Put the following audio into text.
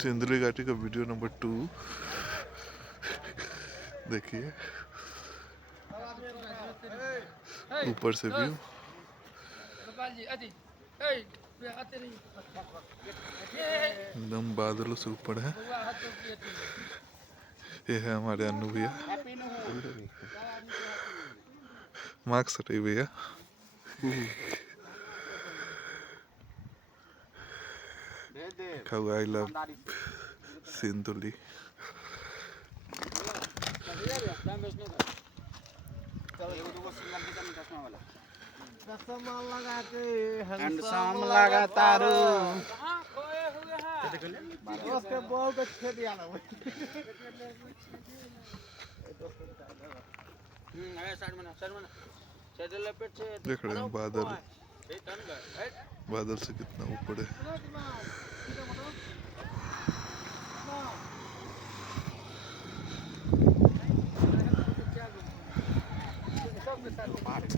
सिंधुली घाटी का video number 2 देखिए, ऊपर से व्यू। एकदम बादलों से ऊपर है। ये है हमारे अन्नू भैया, मार्क्स हटे भैया। I love Sindhuli. हैंडसम लगा तारू उसके बॉल को छेद दिया ना देख रहे हैं बादल, बादल से कितना ऊपर है।